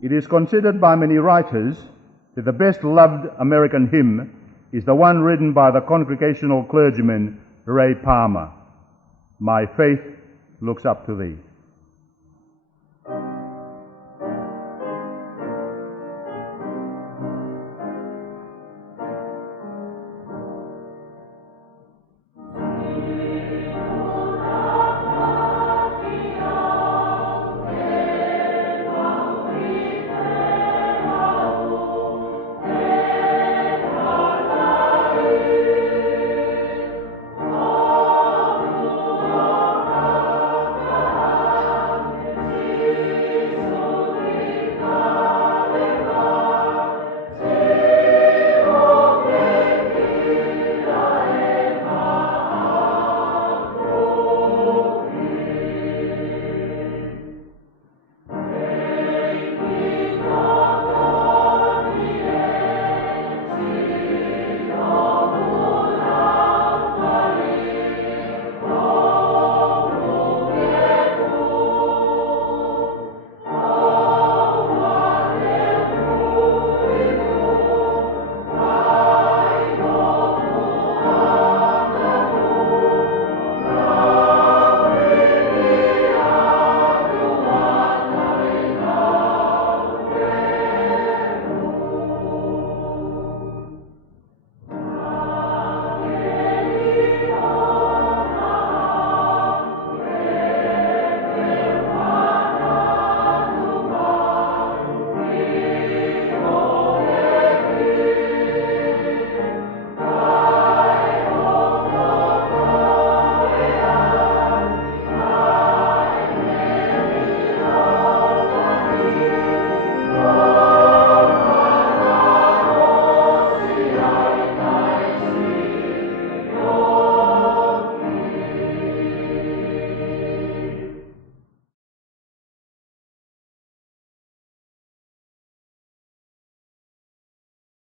It is considered by many writers that the best-loved American hymn is the one written by the Congregational clergyman Ray Palmer, "My Faith Looks Up to Thee."